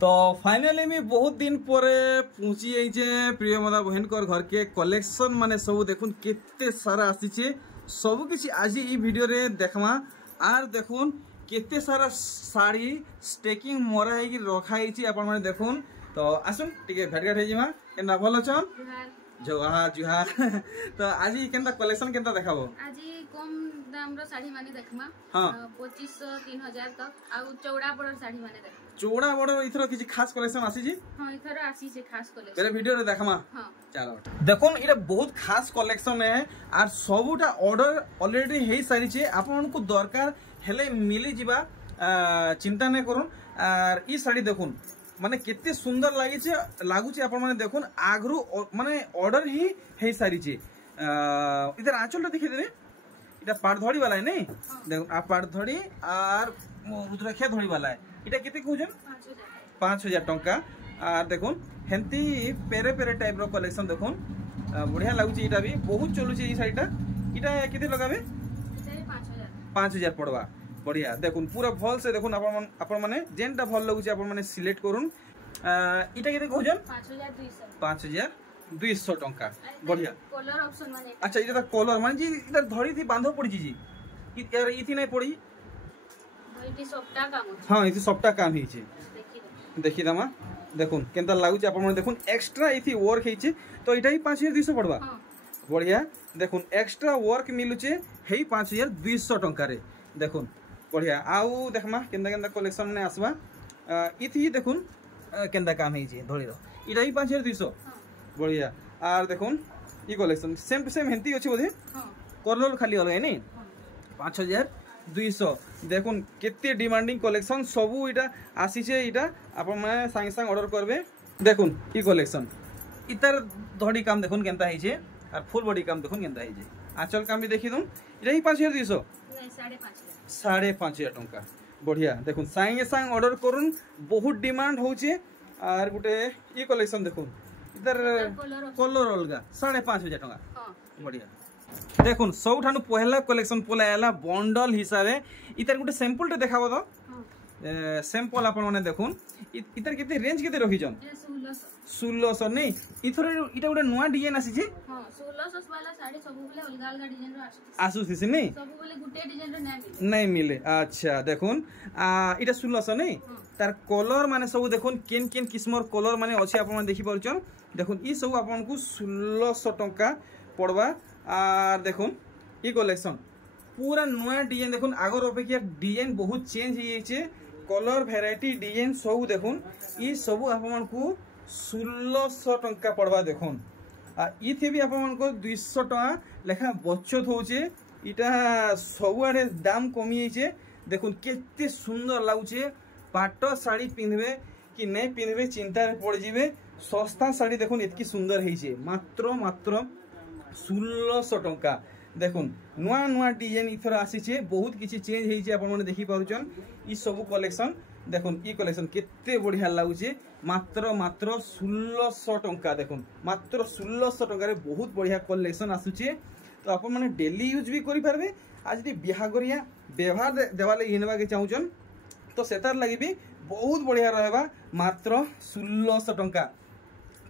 तो फाइनली मी बहुत दिन पर पहुंची जाइए प्रियमदा बहन घर के कलेक्शन माने सब देखुन केते सारा आसीचे सब किसी आज ई वीडियो रे देखमा आर देखुन केते सारा साड़ी स्टेकिंग मरा है कि रखा है आपण माने देखुन। तो आसुन टिके भेटघाट हे जिमा केना भलो छन जोहार जुहार तो आज केनता कलेक्शन केनता देखाबो आज कम दाम रो साड़ी माने देखमा हां 2500 3000 तक आ चौड़ा बड़ साड़ी माने देख चौड़ा बड़ इथरो किछि खास कलेक्शन आसी जी हां इथरो आसी से खास कलेक्शन पहले वीडियो रे देखमा हां चलो देखुन इटा बहुत खास कलेक्शन है आर सबुटा ऑर्डर ऑलरेडी हे सारी छे आपन को दरकार हेले मिली जिबा चिंता नै करूं। आर ई साड़ी देखुन माने कितने सुंदर लागुचे आपण माने देखुन आगरु माने ऑर्डर ही हे सारी छे। इधर आंचल देखि देबे इटा पाड़धड़ी वाला है नहीं देखो आ पाड़धड़ी आर रुद्राक्षा धड़ी वाला है इटा केते कहउजन 5000 टंका। आर देखुन हेंती पेरे पेरे टाइप रो कलेक्शन देखुन बढ़िया लागुचे इटा भी बहुत चलुचे ई साड़ीटा इटा केते लगाबे 5000 पड़वा बढ़िया देखुन पूरा भल से देखुन आपण माने जेनटा भल लागुचे आपण माने सिलेक्ट करूँ इटा केते कहउजन 5200 टंका बढ़िया कलर ऑप्शन माने अच्छा इटा कलर माने जी इधर धड़ी थी बांधो पड़ी जी यार इथि नै पड़ी इति सप्ताह काम हां इति सप्ताह काम ही छे देखि दमा देखुन केनता लागुचे आपण माने देखुन एक्स्ट्रा इथि वर्क ही छे तो इटा ही 5200 पड़वा बढ़िया देखुन एक्स्ट्रा वर्क मिलुचे हेई 5200 टंका रे देखुन बढ़िया आउ देखमा केंदा केंदा कलेक्शन ने आसबा इथि देखुन केंदा काम हे जे धोली रो इटा ही 5200 बढ़िया आर देखुन ई कलेक्शन सेम टू सेम हेंती अछि बोधे कलर खाली अलग है नहीं 5200 देखुन केते डिमांडिंग कलेक्शन सबू इटा आसी छे इटा आपण माने संग संग ऑर्डर करबे। देखुन ई कलेक्शन इतर धड़ी काम देखुन Kenta hey J are full body काम देखुन केंता हे जे आंचल काम भी देखि दूं इटा ही 5200 5,500 टंका बढ़िया देखुन संगे संग ऑर्डर करूँ बहुत डिमांड होचे। आर गुटे ई कलेक्शन देखुन इधर कलर अलगा 5,500 टंका बढ़िया देखुन सब ठानु पहला कलेक्शन पलायला बंडल हिसाबे इधर गुटे सैंपल टे देखाबो तो सैंपल आपण माने देखुन इधर केते रेंज केते रखिजन 1600 नहीं इथर इटा गुटे नया डिजाइन आसी जे हां 1600 वाला साड़ी सब बोले अलग अलग डिजाइन रो आसु से नहीं सब बोले गुटे डिजाइन रो नहीं मिले अच्छा देखुन इटा 1600 नहीं तार कलर माने सब देखुन केन केन किस्मर कलर माने अछि आपण माने देखि परछन देखुन ई सब आपण को 1600 टंका पड़वा। आर देखुन ई कलेक्शन पूरा नया डिजाइन देखुन आगर अपेक्षा डिजाइन बहुत चेंज हो जाइए कलर वेराइटी डिजाइन सब देखुन ई सब आपण को 1600 टंका पड़वा देखुन इथे भी आपण को 200 टंका लेखा बचत होचे इटा सब आड़े दाम कमी जाइए देखुन केते सुंदर लागुचे पाट साड़ी पिंधबे कि नहीं पिंधबे चिंता रे पड़ जिवे सस्ता साड़ी देखुन इतकी सुंदर है मात्र मात्र 1600 टंका देखुन नुआ नुआ डिजाइन इथर आसी बहुत किसी चेंज होइछे आपण माने देखि पाउछन ई सब कलेक्शन देखुन ई कलेक्शन केते बढ़िया लागुचे मात्र मात्र 1600 टंका देखुन मात्र 1600 टंका रे बहुत बढ़िया कलेक्शन आसुचे। तो आपण माने डेली यूज भी करि पारबे आज दी बिहागरिया व्यवहार देवाले इनबा के चाहुचन तो सेतार लागि भी बहुत बढ़िया रहबा मात्र 1600 टंका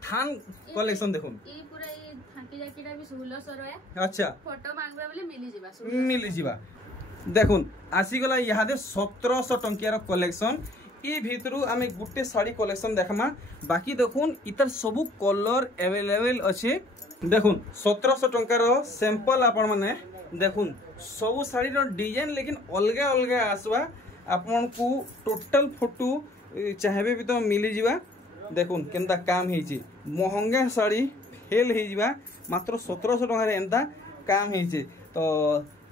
थान कलेक्शन देखुन ई पूरा ई थांकी जाकीटा भी 1600 रहे अच्छा फोटो मांगबा बोले मिली जिबा देखुन आसी गला यादे 1700 टंकियार कलेक्शन ई भितरु आमे गुटे साड़ी कलेक्शन देखमा बाकी देखुन इतर सबु कलर अवेलेबल अछि देखुन 1700 टंकार सैंपल आपण माने देखुन सबु साड़ी रो डिजाइन लेकिन अलगा अलगा आसवा आपण को टोटल फोटो चाहेबे भी तो मिली जिबा देखुन केनता काम हेछि महंगा साड़ी फेल हे जिबा मात्र 1700 टंका रे एंता काम हेछि। तो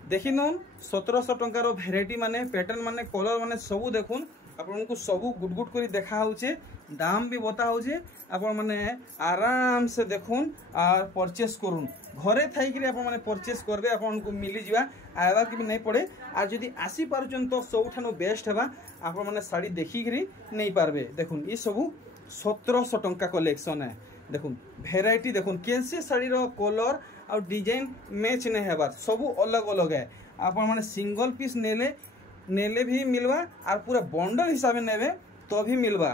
देखि नन 1700 टंकार वेराइटी माने पैटर्न माने कलर माने सबू देखुन आपण को सबू गुड गुड करी देखा होचे दाम भी बता होचे आपण माने आराम से देखुन और परचेस करूँ घरे थाई कि आपण माने परचेस करबे आपण को मिली जिबा आवा कि नहीं पड़े आ जदी आसी पारुचन तो सबठानो बेस्ट हेबा आपण माने साड़ी देखि कि नहीं पारबे देखुन ई सबू 1700 टंका कलेक्शन है देखुन वेराइटी देखुन कैसे साड़ी रो कलर और डिजाइन मैच नहीं हेबार सबू अलग अलग है आपण माने सिंगल पीस नेले भी मिलवा और पूरा बंडल हिसाब से नेबे तो भी मिलवा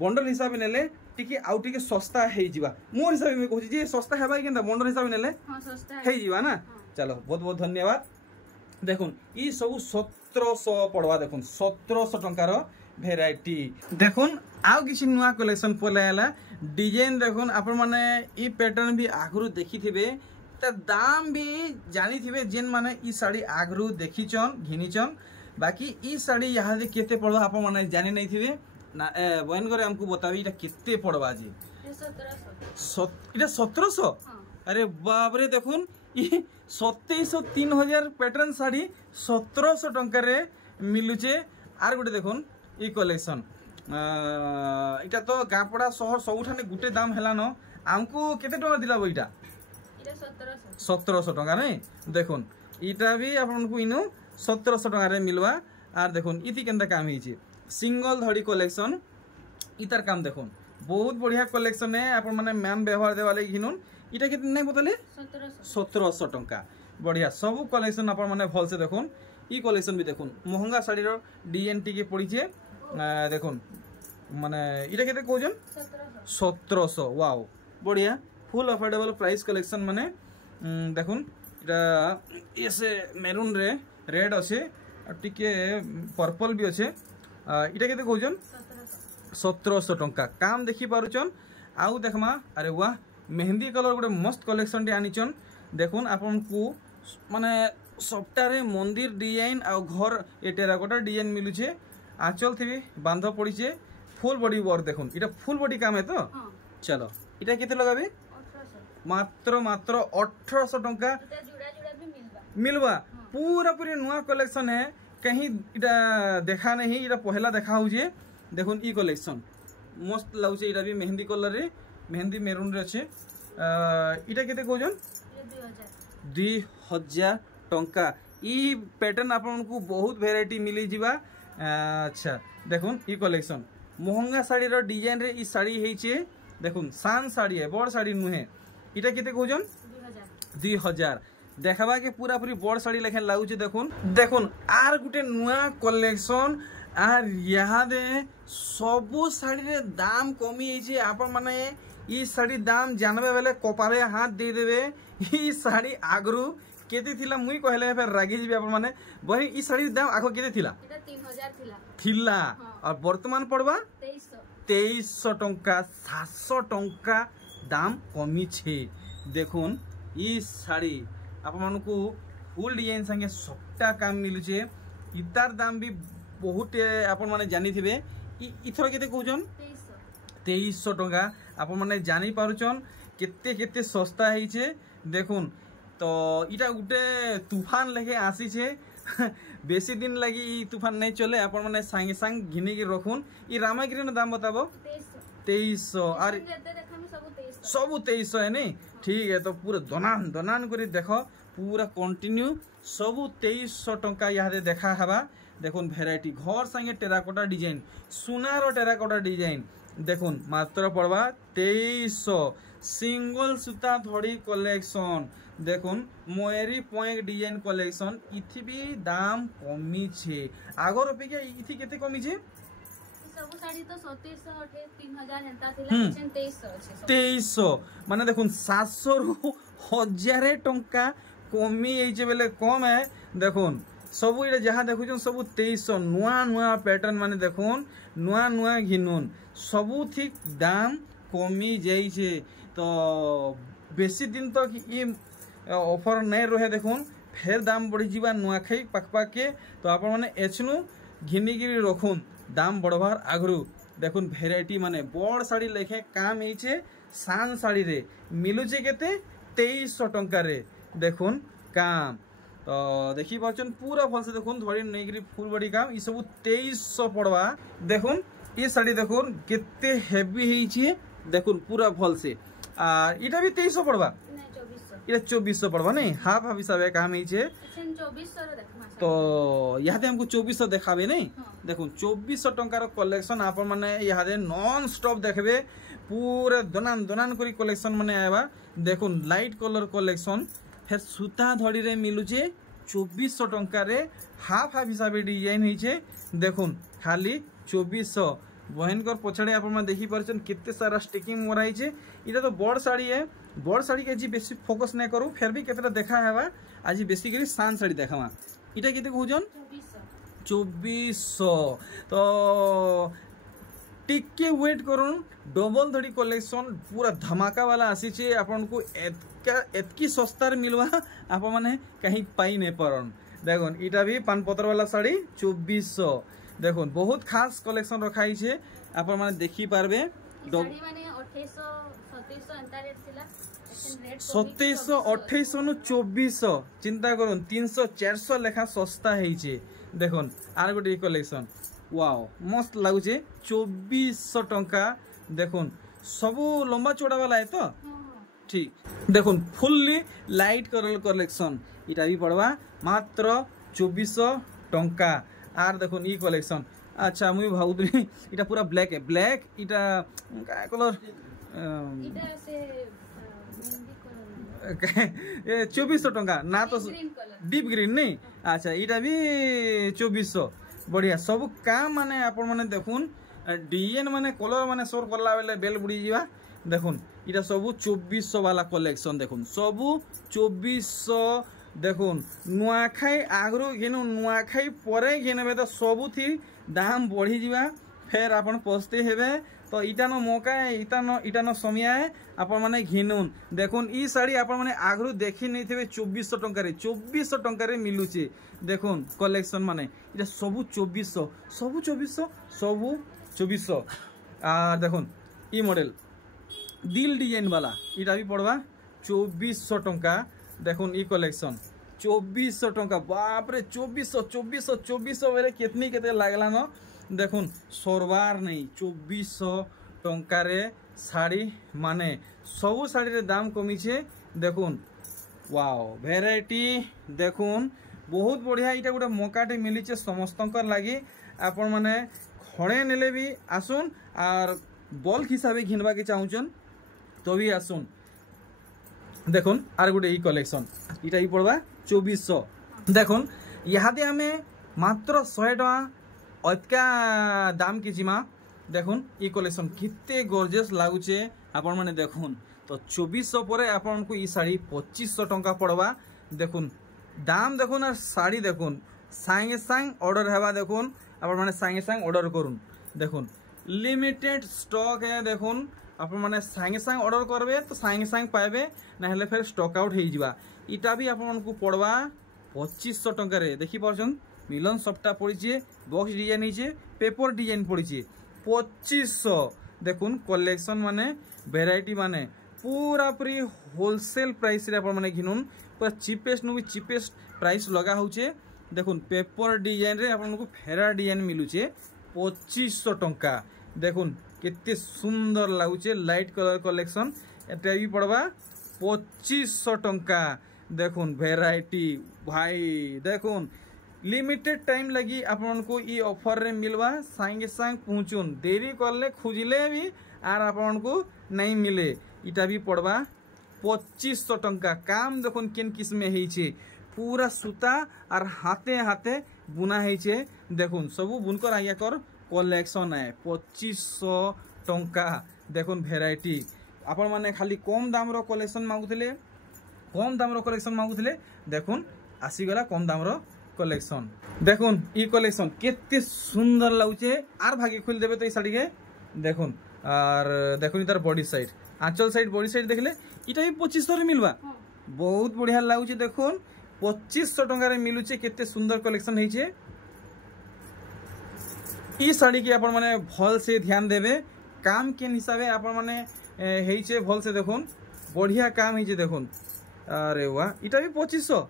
बंडल हिसाब नेले टिके आउ टिके सस्ता हे जिबा मोर हिसाब में कहू जे सस्ता हेबा केनता बंडल हिसाब नेले हां सस्ता हे जिबा ना। चलो बहुत बहुत धन्यवाद। देखुन ई सब 1700 पड़वा देखुन 1700 टंकार भेराइटी। देखुन आउ किसी नुआ कलेक्शन पलायला डिजाइन देखुन आपण माने ई पैटर्न भी आगरु देखि थिबे त दाम भी जानी थिबे जेन माने ई साड़ी आगरु देखिचन घिनिचन बाकी ई साड़ी यहाँ दे केते पड़वा आपण माने जानि नै थिबे ना बहन करे हमको बताबी इटा केते पड़वा जी 1700 इटा 1700 अरे बाप रे देखुन ई 2700 3000 पैटर्न साड़ी 1700 टंका रे मिलुचे। आर गुटे देखुन ई कलेक्शन इटा तो गापड़ा शहर सबुठाने गुटे दाम हेला न हमको केते टंका दिला बइटा इटा 1700 टंका नै। देखुन इटा भी आपनको इनु 1700 टंका रे मिलवा। आर देखुन इति केनता काम हिची सिंगल धड़ी कलेक्शन इतार काम देखुन बहुत बढ़िया कलेक्शन है आपण माने मैम व्यवहार देवा लागि घिनुन इटा केते नै बतले 1700 टंका बढ़िया सब कलेक्शन आपण माने भल से देखुन। ई कलेक्शन भी देखुन महंगा साड़ी रो डीएनटी के पड़ी छे देखुन माने इटा केते कहजन 1700 वाओ बढ़िया फुल अफोर्डेबल प्राइस कलेक्शन माने देखुन इटा ऐसे मेरून रे रेड अच्छे टिके पर्पल भी अच्छे इटा केते कहजन 1700 टंका काम देखि पारुचन। आउ देखमा अरे वाह मेहंदी कलर गोटे मस्त कलेक्शन टी आनिचन देखुन आपन को माने सप्ताहे मंदिर डिजाइन आ घर ए टेराकोटा डिजाइन मिलुचे आंचल थी बांध पड़ी छे फुल बॉडी वर्क देखुन इटा फुल बॉडी काम है तो चलो इटा केते लगाबे मात्र 1800 टंका मिलवा पूरा पूरी नुआ कलेक्शन है कहीं इटा देखा नहीं इटा पहला देखा हुजे। देखुन ई कलेक्शन मस्त लाउचे इटा भी मेहंदी कलर रे मेहंदी मेरून रे अच्छे इटा केते कहजन 2000 टंका ई पैटर्न आपन को बहुत वेराइटी मिली जिबा। अच्छा देखुन ई कलेक्शन महंगा साड़ी रो डिजाइन रे ई साड़ी हेचे देखुन सान साड़ी है बड़ साड़ी नुहे इटा केते कहजन 2000 देखबा के पूरा पूरी बड़ साड़ी लेखन लाउचे। देखुन देखुन आर गुटे नुआ कलेक्शन आर यहाँ दे सबू साड़ी रे दाम कमी है आपण माने ई साड़ी दाम जानबे बेले कपारे हाथ दे देबे। ई साड़ी आगरू केते थिला मुई कहले फिर रागी जीबे आपण माने बही ई साड़ी दाम आखो केते थिला इटा 3000 थिला और वर्तमान पड़वा 2300 टंका 700 टंका दाम कमी छे। देखुन ई साड़ी आपण को फुल डिजाइन संगे सबटा काम मिलुचे इतार दाम भी बहुत आपण माने जानी थिबे इथर केते कहजन 2300 टंका आपण माने जानी पारुचन केते केते सस्ता हेइचे। देखुन तो इटा गुटे तूफान लेके आसी छे बेसी दिन लगी ई तूफान नहीं चले आपण माने संगे संग घिनी के रखुन। ई रामागिरी न दाम बताबो 2300 और सब 2300 है नहीं ठीक है तो पूरा दनान दनान करी देखो पूरा कंटिन्यू सब 2300 टंका यहाँ देखा हवा। देखुन भेराइटी घर संगे टेराकोटा डिजाइन सुनार टेराकोटा डिजाइन देखुन मात्र पड़वा 2300 सिंगल सूता धड़ी कलेक्शन देखुन मोयरी पॉइंट डिजाइन कलेक्शन इथि भी दाम कमी छे आगर अपेक्षा इथि केते कमी छे सब साड़ी तो 2700 3000 हेता थिला 2300 माने देखुन 700 रु 1000 टंका कमी एजे बेले कम है। देखुन सब ये जहाँ देखुन सब 2300 नुआ नुआ पैटर्न माने देखुन नुआ नुआ घिनुन सबू थी दाम कमी जाइए तो बेसी दिन तक ये ऑफर नहीं रहे। देखुन फेर दाम बढ़ी जीवा नुआखाई पाखपाख के तो आप एचनु घिनिकी रखुन दाम बढ़वार आगरू। देखुन भेराइटी माने बड़ साड़ी लेखे काम है सान साड़ी रे मिलुचे केते 2300 टंका रे देखुन काम तो देखी पाचन पूरा भल से देखुन धड़ी नहीं फुल बॉडी काम ये सब 2300 पड़वा। देखुन ये साड़ी देखुन केते हेवी है देखुन पूरा भल से आर इटा भी 2300 पड़वा इटा 2400 पड़वा नहीं हाफ हाफ हिसाब काम है तो यहाँ हमको 2400 देखाबे नहीं। देखुन 2400 टंकार कलेक्शन आप माने यहाँ नॉन स्टॉप देखबे पूरे दनान दनान करी कलेक्शन माने आवा। देखुन लाइट कलर कलेक्शन फिर सूता धड़ी रे मिलुचे 2400 टंका रे हाफ हाफ हिसाब डिजाइन होइछे। देखुन खाली 2400 बहनकर पछाड़े आप देखी पार्छन केते सारा स्टिकिंग मराई छे। इटा तो बड़ साड़ी है, बड़ साड़ी के आज बेसी फोकस नहीं करूँ, फिर भी केतेटा देखा है आज बेसिकली सान साड़ी देखावा। इटा केते कहउजन 2400। तो टिके वेट करूँ, डबल धड़ी कलेक्शन पूरा धमाका वाला आसी छे। आपन को एतकी सस्तार मिलवा आप माने कहीं पाई नहीं पारन। देखो इटा भी पानपत्र वाला साड़ी 2400। देखो बहुत खास कलेक्शन रखाई छे, आप माने देखी पारबे। 2700 2800 नु 2400 चिंता करूँ 300 400 लेखा सस्ता है। देखो आर गोटे कलेक्शन वाओ मस्त लगुचे 2400 टंका। देखो सबू लंबा चौड़ा वाला है तो ठीक। देखो फुल्ली लाइट कलर कलेक्शन इटा भी पड़वा मात्र 2400 टंका। आर देखो ई कलेक्शन अच्छा मुझे भावुली इटा पूरा ब्लैक है, ब्लैक इटा का कलर इटा से 2400 टंका ना तो डीप ग्रीन नहीं। अच्छा इटा भी 2400 बढ़िया सब काम माने आपण माने देखुन डिजाइन माने कलर माने सोर करला बेले बेल बुड़ी जीवा। देखुन इटा सबू 2400 वाला कलेक्शन। देखुन सबू 2400। देखुन नुआखाई आगरू घेनु नुआखाई परे घेनेबे तो सबू थी दाम बढ़ी जीवा, फिर आपण पस्ते हेबे। तो इटानो मौका है, इटानो समय है आपण माने घिनुन। देखुन ई साड़ी आपण माने आगरू देखी नहीं थे 2400 टंका रे, 2400 टंका रे मिलुचे। देखुन कलेक्शन माने इटा सबू 2400, सबू 2400, सबू 2400। देखुन ई मॉडल दिल डिजाइन वाला इटा भी पड़वा 2400 टंका। देखुन ई कलेक्शन 2400 टंका। बाप रे 2400 बेले कितनी केते लागला न। देखुन सरबार नहीं 2400 टंका रे साड़ी माने सबू साड़ी रे दाम कमी छे। देखुन वाओ वेराइटी देखुन बहुत बढ़िया। इटा गोटे मौकाटे मिली समस्तंकर लगी। आपण माने खड़े नेले भी आसुन और बल्क हिसाब से घिनवा के चाहूचन तो भी आसुन। देखुन आर गोटे कलेक्शन इटा ही पड़वा 2400। देखुन यहाँ आम मात्र 100 टका अतका दाम की जिमा। देखुन ई कलेक्शन कितने गॉर्जियस लागुचे आपण माने देखुन। तो 2400 पर आपन को ई साड़ी 2500 टंका पड़वा। देखुन दाम देखुन और साड़ी देखुन सांगे सांग ऑर्डर हेबा। देखुन आपण माने सांगे सांग ऑर्डर करुन। देखुन लिमिटेड स्टॉक है। देखुन आप माने सांगे सांग ऑर्डर करबे तो सांगे सांग पाइबे, ना हेले फिर स्टॉक आउट हो जावा। इटा भी आपन को पड़वा 2500 टंका रे। देखी पारछन मिलन सबटा पड़ी, बॉक्स डिजाइन होइछे, पेपर डिजाइन पड़ी 2500। देखुन कलेक्शन माने वेराइटी माने पूरा पूरी होलसेल प्राइस रे आपन माने घिनुन। पूरा चीपेस्ट नु भी चीपेस्ट प्राइस लगा होउछे। देखुन पेपर डिजाइन रे आपन को फेरा डिजाइन मिलुछे 2500 टंका। देखुन कितने सुंदर लगुचे लाइट कलर कलेक्शन एटा भी पड़वा 2500 टंका। देखुन वेराइटी भाई देखुन लिमिटेड टाइम लगी आपन को ई ऑफर रे मिलवा। सांगे सांग पहुँचुन, देरी करले खुजले भी आर आपन को नहीं मिले। इटा भी पड़वा 2500 टंका। काम देखुन किन किस्म है पूरा सूता और हाथे हाथे बुना है। देखुन सबू बुनकर आया कर कलेक्शन है 2500 टंका। देखुन वेराइटी आपण माने खाली कम दाम रो कलेक्शन मागुथिले, कम दाम रो कलेक्शन मागुथिले। देखुन आसीगला कम दाम रो कलेक्शन। देखुन ई कलेक्शन केते सुंदर लागुचे। आर भागे खोल देबे तो ई साड़ी के देखुन। और देखुन तार बॉडी साइड आंचल साइड बॉडी साइड देखले इटा भी 2500 रे मिलवा। बहुत बढ़िया लागुचे। देखुन 2500 टंका रे मिलुचे। केते सुंदर कलेक्शन है। ई साड़ी की आपण माने भल से ध्यान देवे। काम के हिसाब से आपण माने हेइचे भल से। देखुन बढ़िया काम हेइचे। देखुन अरे वाह इटा भी 2500।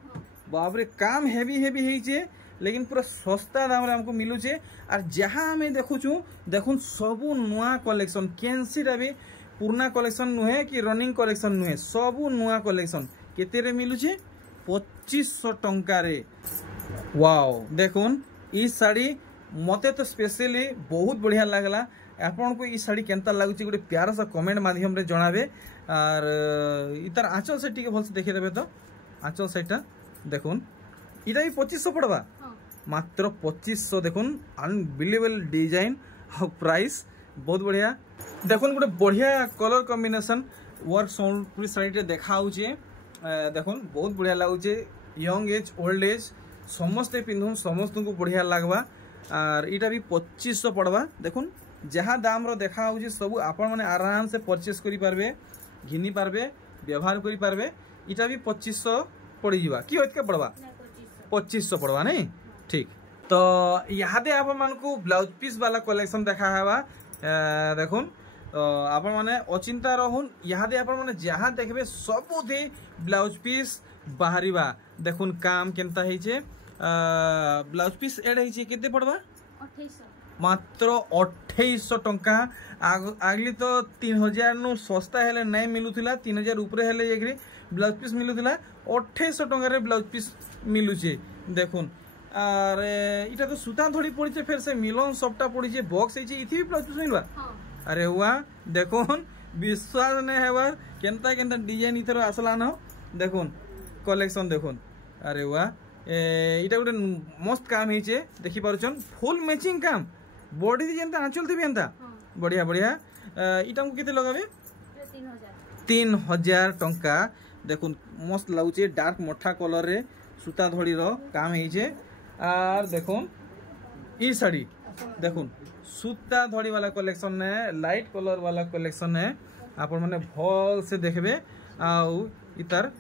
बाप रे काम हेवी हेवी हेइचे लेकिन पूरा सस्ता दाम रे हमको मिलुचे। और जहाँ हमें देखुछु देखुन सबू नुआ कलेक्शन केनसीटा भी पुराना कलेक्शन नुहे कि रनिंग कलेक्शन नुहे, सबू नुआ कलेक्शन केते रे मिलुचे 2500 टंका रे। वाओ देखुन ई साड़ी मते तो स्पेशली बहुत बढ़िया लगला। आपन को ई साड़ी केनता लागुची गोटे प्यारा सा कमेंट माध्यम रे जणाबे। और इतार आंचल से टिके भल से देखे देबे। तो आंचल साइडटा देखुन इटा भी 2500 पड़वा। मात्र 2500। देखुन अनबिलीवेबल डिजाइन प्राइस बहुत बढ़िया देखुन गोटे बढ़िया colour combination work Sambalpuri sari देखा देखुन बहुत बढ़िया लगुचे यंग एज ओल्ड एज समस्ते पिंधुन समस्त को बढ़िया लगवा और इटा भी 2500 पड़वा देखुन जहाँ दाम रो देखा सब आपण मैंने आराम से परचेस करि पारबे घिनी पारबे व्यवहार करि पारबे इटा भी 2500 पड़ी जीवा कि होत के पड़वा 2500 पड़वा नहीं ठीक तो यहाँ दे आपण मान को ब्लाउज पीस वाला कलेक्शन देखा है देखुन तो आपण माने अचिंता रहून यहाँ दे आपण माने जहाँ देखबे सबुठी ब्लाउज पीस बाहरीबा देखुन काम केनता है ब्लाउज पीस एड है केते पड़वा 2800 मात्र 2800 टंका आगली तो 3000 नु सस्ता हेले नहीं मिलुथिला 3000 ऊपर हेले एकरी ब्लाउज पीस मिलुथिला 2800 टंका रे ब्लाउज पीस मिलुचे देखुन अरे इटा तो सूता धड़ी पड़ी फिर से मिलन सबटा पड़ी बॉक्स है इथि भी ब्लाउज पीस मिलवा अरे वाह देखुन विश्वास नहीं हेबार केनता केनता डिजाइन इथर आसला न देखुन कलेक्शन देखुन अरे वाह इटा गोटे मस्त काम है देखी पारुछन फुल मैचिंग काम बॉडी जेंता आंचल थी एंता बढ़िया बढ़िया इटा को केते लगाबे 3000 टंका देखुन मस्त लागुचे डार्क मोठा कलर रे सूता धड़ी रो काम है आर देखुन ई साड़ी देखुन सूता धड़ी वाला कलेक्शन है लाइट कलर वाला कलेक्शन है आपण माने भल से देखबे आउ इतार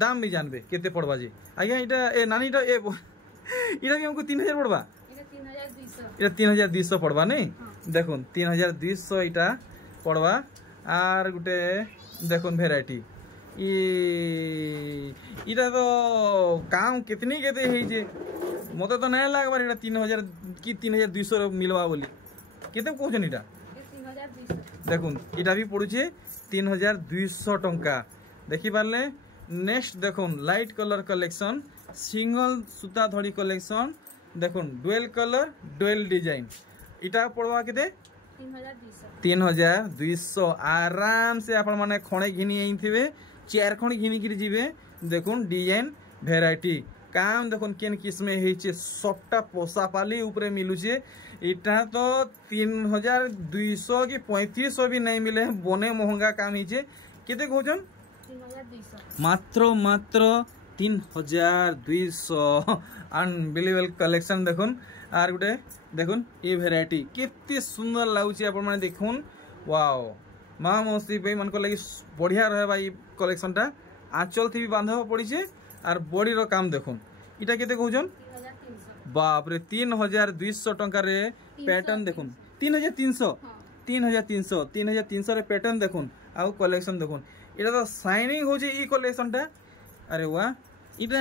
दाम भी जानबे केते पड़वा जी आज्ञा इटा ए नानी इटा ए इटा भी हमको 3000 पड़वा इटा 3200 पड़वा नहीं देखुन 3200 इटा पड़वा आर गुटे देखुन वेराइटी इटा तो काम कितनी केते है जे मते तो नहीं लागबार इटा 3000 की 3200 मिलवा बोली केते कहछन इटा 3200 देखुन इटा भी पड़ुचे 3200 टंका देखि पारले नेक्स्ट देखुन लाइट कलर कलेक्शन सिंगल सूता धड़ी कलेक्शन देखुन डुएल कलर डुएल डिजाइन इटा पड़वा केते 3200 आराम से आपण माने खणे घिनी आइथिबे चार खण घिनी कि जीवे देखुन डिजाइन वेराइटी काम देखुन केन किस्म हेचे सबटा पोसापाली ऊपर मिलुचे इटा तो 3200 की 3500 भी नहीं मिले बने महंगा काम हेचे केते कहजन मात्र मात्र 3200 अनबिलीवेबल कलेक्शन देखुन आर गुटे देखुन ये वेराइटी केते सुंदर लागुची आपण माने देखुन वाओ मां मौसी भाई मन को लगी बढ़िया रहे भाई कलेक्शन टा आंचल थी भी बांधव पड़ी छे आर बॉडी रो काम देखुन इटा केते कहजन बाप रे 3200 टंका रे पैटर्न देखुन 3300 रे पैटर्न देखुन आउ कलेक्शन देखुन इटा तो शाइनिंग हो जे ई कलेक्शन टा अरे वाह इटा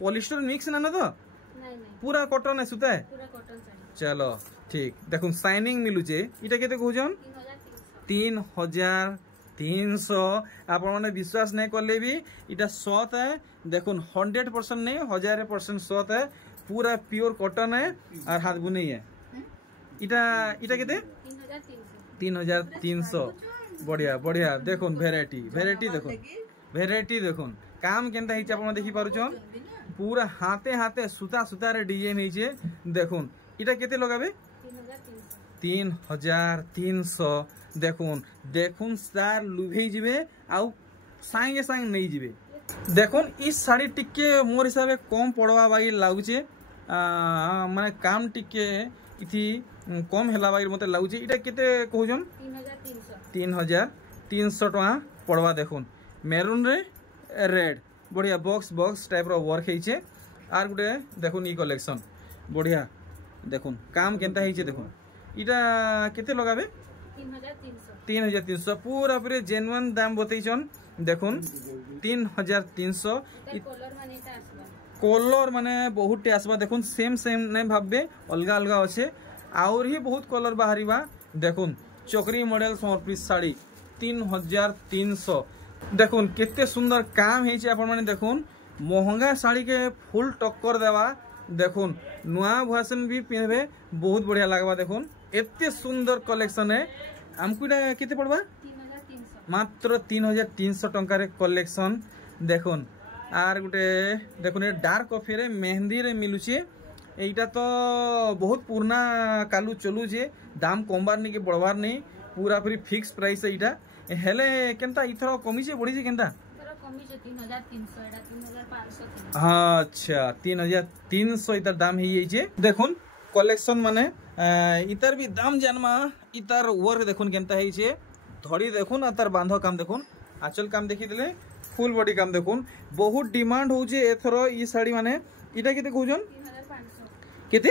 पॉलिस्टर मिक्स ना तो नहीं पूरा कॉटन है सूता है पूरा कॉटन साड़ी चलो ठीक देखुन शाइनिंग मिलुचे इटा केते कहजन 3300 आपण माने विश्वास नहीं करले भी इटा सत है देखुन 100% नहीं 1000% सत है पूरा प्योर कॉटन है और हाथ बुनी है इटा इटा केते 3300 बढ़िया बढ़िया देखुन वेराइटी देखुन काम केनता हिच आपण देखि पारुछन पूरा हाथे हाथे सूता सूता रे डिजाइन हिचे देखुन इटा केते लगाबे 3300 देखुन देखुन सार लुभे जिवे आउ सांगे सांग नहीं जिवे देखुन इस साड़ी टिके मोर हिसाब कम पड़वा बागी लागुचे माने काम टिके इथि कम हेला बागी मते लागुचे इटा केते कहजन 3300 टका पड़वा देखुन मेरून रे रेड बढ़िया बॉक्स टाइप रो वर्क हेचे आर गुटे देखुन ई कलेक्शन बढ़िया देखुन काम केनता हेचे देखुन इटा केते लगाबे 3300 पूरा पूरे जेन्युइन दाम बतैछन देखुन 3300 कलर माने बहुत आसबा देखुन सेम नहीं भाबे अलगा अलगा अच्छे आउर ही बहुत कलर बाहरीबा देखुन चोकरी मॉडल समर्पित साड़ी 3300 देखुन केते सुंदर काम हेचे आपण माने देखुन महंगा साड़ी के फुल टक्कर देवा देखुन नुआ भर्सन भी पिनबे बहुत बढ़िया लागबा देखुन एते सुंदर कलेक्शन है हमको केते पड़वा मात्र 3300 टंका रे कलेक्शन देखुन आर गुटे देखुन डार्क कॉफी रे मेहंदी रे मिलुचे এইটা তো বহুত পুরনা কালু চলুছে দাম কমবার নেই কি বড়বার নেই पूरा पूरी फिक्स प्राइस এইটা হেলে কেনতা ইথর কমিছে বড়িছে কেনতা আচ্ছা 3300 ইতার দাম হয়ে যাইছে দেখুন কলেকশন মানে ইতার বি দাম জানমা ইতার ওয়ার্ক দেখুন কেনতা হইছে ধড়ি দেখুন আর তার বাঁধ কাম দেখুন আঁচল কাম দেখি দিলে ফুল বডি কাম দেখুন বহুত ডিমান্ড হচ্ছে এথর ই শাড়ি মানে এটা কেতে কହୁছন কেতে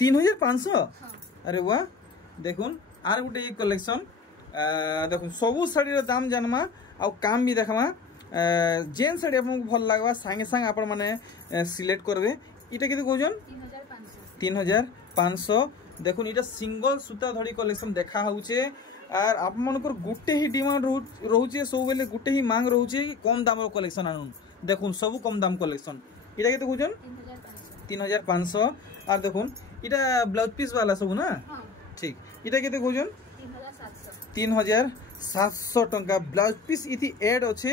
3500 আরে বাহ দেখুন আর গোটে কলেকশন দেখুন সবু শাড়ির দাম জানমা আর কাম বি দেখমা যেন শাড়ি আপনার ভাল লাগবা সাঙ্গে সাঙ্গে আপনার মানে সিলেক্ট করবে এটা কেতে কହୁছন 3500 দেখুন এটা সিঙ্গল সুতা ধরি কলেকশন দেখা হচ্ছে আর আপনার গোটে হি ডিমান্ড রହୁছে সবুলে গোটে হি মাং রହୁছে কম দামর কলেকশন আনুন দেখুন সবু কম দাম কলেকশন এটা কেতে কହୁছন 3500 আর দেখুন এটা ব্লাউজ পিস वाला সবু না ঠিক এটা কেতে কହୁছন 3700 टंका ब्लाउज पीस इति एड अच्छे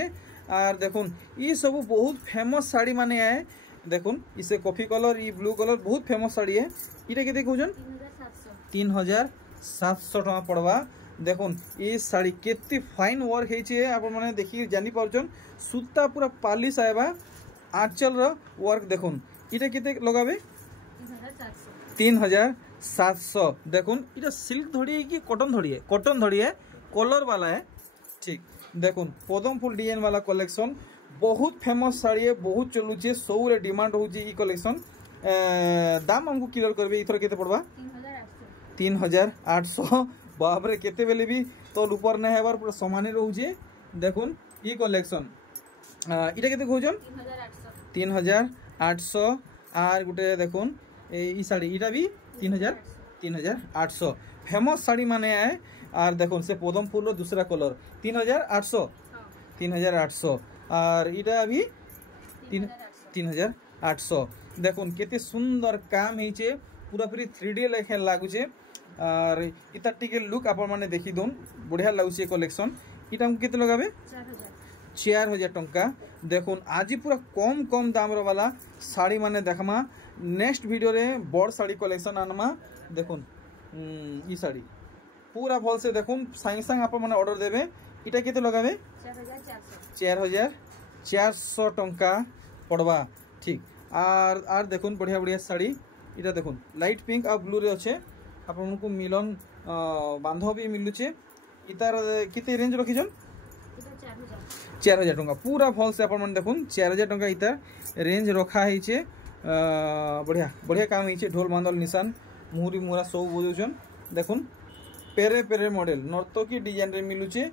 और देखुन ये सब बहुत फेमस साड़ी माने है देखुन इसे कॉफी कलर ये ब्लू कलर बहुत फेमस साड़ी है इटा केते कहउछन 3700 टका पड़वा देखुन ये साड़ी केते फाइन वर्क हेचे आपण माने देखि जानि पाउछन सूता पूरा पालिश आएबा आंचल रो वर्क देखुन इटा केते लगाबे 3700 देखुन इटा सिल्क धड़ी है कि कॉटन धड़ी है कलर वाला है ठीक देखुन पदम फुल डिजाइन वाला कलेक्शन बहुत फेमस साड़ी है बहुत चलुचे सबरे डिमांड होची ई कलेक्शन दाम हमको क्लियर करबे इथर केते पड़बा 3800 बाप रे केते बेले भी तो ऊपर न हेबार पूरा समान रहउचे देखुन ई कलेक्शन इटा केते कहउछन 3800 आर गुटे देखुन ई साड़ी इटा भी 3800 फेमस साड़ी माने है और देखो से पदम फूल दूसरा कलर 3800 और इटा भी 3800 देखो केते सुंदर काम होइछे पूरा पूरी 3D लेखे लागुचे और इता टिके लुक आपण माने देखि दोन बढ़िया लागुचे कलेक्शन इटा हम केते लगाबे 4000 टंका देखो आज पूरा कम दाम रो वाला साड़ी माने देखमा नेक्स्ट वीडियो रे बड़ साड़ी कलेक्शन आनमा देखुन ई साड़ी पूरा भल से देखुन सांगे सांगे आप माने ऑर्डर देबे इटा केते लगाबे 4400 टंका पड़वा ठीक आर देखुन बढ़िया बढ़िया साड़ी इटा देखुन लाइट पिंक और ब्लू रे अच्छे आपको मिलन बांधव भी मिलुचे इतार केते रेंज रखिछन 4000 टंका पूरा भल से आप माने देखुन 4000 टंका इतार रेंज रखा है बढ़िया बढ़िया काम है ढोल बांधल निशान मुहुरी मुहरा सब बुझुन देखुन पेरे पेरे मॉडल नर्तकी डिजाइन रे मिलुचे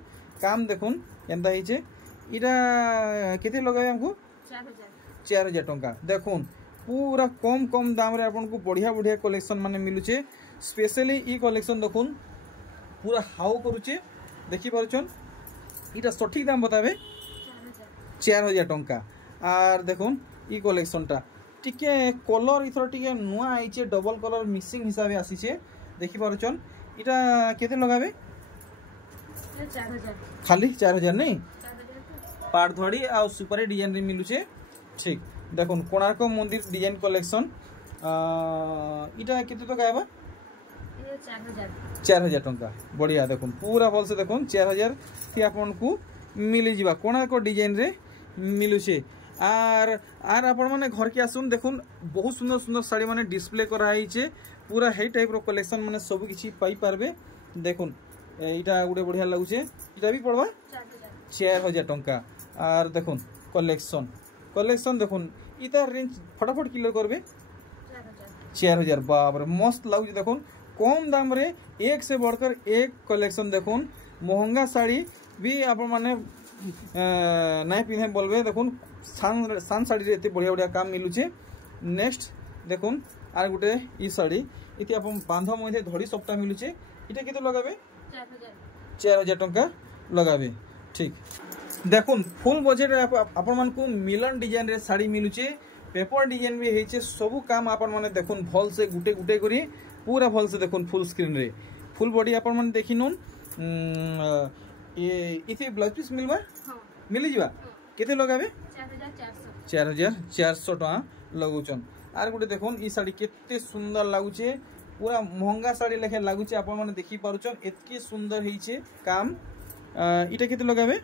काम देखुन एंता हिचे इटा केते लगाबे हमको 4000 टंका देखुन पूरा कम दाम रे आपन को बढ़िया बढ़िया कलेक्शन माने मिलुचे स्पेशली ई कलेक्शन देखुन पूरा हाउ करूचे देखि परछन इटा सठिक दाम बताबे 4000 टंका और देखुन ई कलेक्शनटा टिके कलर इथर टिके नुआ आइचे डबल कलर मिक्सिंग हिसाब से आसीचे देखि परछन इटा केते लगाबे 4000 खाली 4000 नहीं पाट धड़ी आ सुपर डिजाइन रे मिलुचे ठीक देखुन कोणार्क मंदिर डिजाइन कलेक्शन इटा केते तो गायबा 4000 टंका बढ़िया देखुन पूरा भल से देखुन 4000 थी आपन को मिली जीवा कोणार्क डिजाइन रे मिलुचे आर आपण माने घर के आसुन देखुन बहुत सुंदर सुंदर साड़ी माने डिस्प्ले करा हिचे पूरा हे टाइप रो कलेक्शन माने सब किछि पाई पारबे देखुन इटा गुडे बढ़िया लागुचे इटा भी पड़वा 4000 टंका आर देखुन कलेक्शन देखुन इता रेंज फटाफट क्लियर करबे 4000 बाप रे मस्त लागुचे देखुन कम दाम रे एक से बढ़कर एक कलेक्शन देखुन महंगा साड़ी भी आपण माने नहीं पिंधे बोलबे देखुन सान साड़ी रे एते बढ़िया बढ़िया काम मिलुचे नेक्स्ट देखुन आर गुटे ई साड़ी इति आपण बांध मध्ये धड़ी सप्ताह मिलुचे इटा केते लगाबे 4000 टंका लगाबे ठीक देखुन फुल बजेट रे आपण मन को मिलन डिजाइन रे साड़ी मिलुचे पेपर डिजाइन भी हेचे सब काम आपण माने देखुन भल से गुटे गुटे करी पूरा भल से देखुन फुल स्क्रीन रे फुल बॉडी आपण मन देखिनुन ये इथे ब्लाउज पीस मिलबा हां मिली जीवा केते लगाबे 4400 टका लगुचन आर गोटे देखुन ई साड़ी केते सुंदर लागुचे पूरा महंगा साड़ी लेखे लागुचे आपण माने देखि पारुछन एतकी सुंदर हेइचे काम इटा केते लगाबे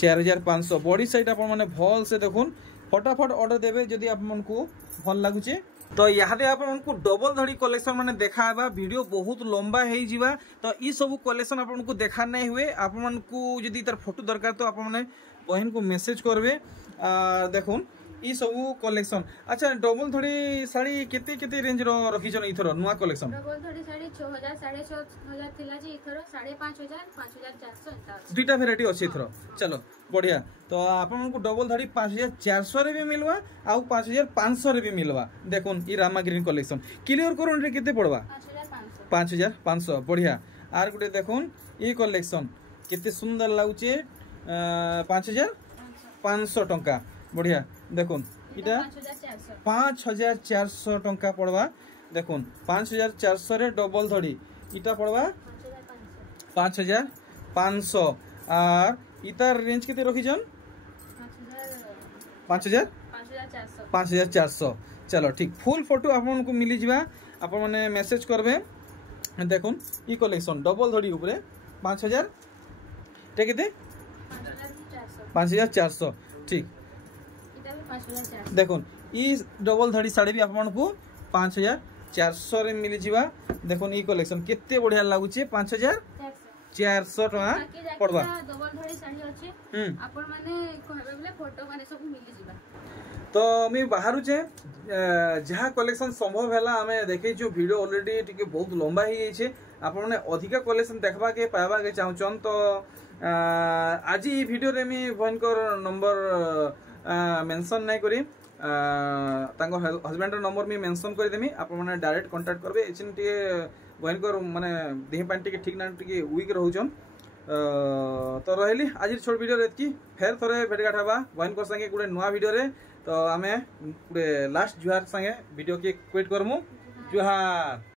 4500 बॉडी साइड आपण माने भल से देखुन फटाफट ऑर्डर देबे जदी आपन को भल लागुचे तो यहाँ आपन को डबल धड़ी कलेक्शन माने देखाबा वीडियो बहुत लंबा हे जिवा तो ई सब कलेक्शन आपन को देखा नहीं हुए आपन को जदी तार फोटो दरकार तो आपन माने बहन को मैसेज करबे देखुन ई सब कलेक्शन अच्छा डबल धड़ी साड़ी केते केते रेंज रो रखिछन इथरो नुवा कलेक्शन डबल धड़ी साड़ी 6000 6500 थिला जी इथरो 5500 5400 दुईटा वेराइटी अछि इथरो चलो बढ़िया तो आपन को डबल धड़ी 5400 रे भी मिलवा आउ 5500 रे भी मिलवा देखुन ई रामा ग्रीन कलेक्शन क्लियर करून रे केते पड़वा 5500 बढ़िया आर गुटे देखुन ई कलेक्शन केते सुंदर लागुचे 5500 टंका बढ़िया देखुन इटा 5400 टंका पड़वा देखुन 5400 रे डबल धड़ी इटा पड़वा 5500 आर इतार रेंज केते रखिजन 5400 चलो ठीक फुल फोटो आपन को मिली जिवा आपन माने मैसेज करबे देखुन ई कलेक्शन डबल धड़ी ऊपरे 5000 टे केते 5400 ठीक देखुन ई डबल धड़ी साड़ी भी आपन को 5400 रे मिली जिवा देखुन ई कलेक्शन केते बढ़िया लागुचे 5400 टका पड़वा डबल धड़ी साड़ी अछि आपन माने कहबे बोले फोटो माने सब मिली जिवा तो मी बाहरु जे जहा कलेक्शन संभव हैला हमें देखे जो वीडियो ऑलरेडी टिके बहुत लंबा ही छे आपन माने अधिका कलेक्शन देखबा के पाबा के चाहचन तो आज ई वीडियो रे मी भयंकर नंबर मेंशन नहीं करी तांको हस्बैंड नंबर मी मेंशन कर देमी आप माने डायरेक्ट कांटेक्ट करबे एचिन टिके भयंकर माने देह पान टिके ठीक ना टिके वीक रहउचन तो रहली आज छोट वीडियो रे की फेर थरे भेट गाठाबा भयंकर संगे गुडे नुवा वीडियो रे तो आमे गुडे लास्ट जुहार संगे वीडियो के क्विट करमु जुहार।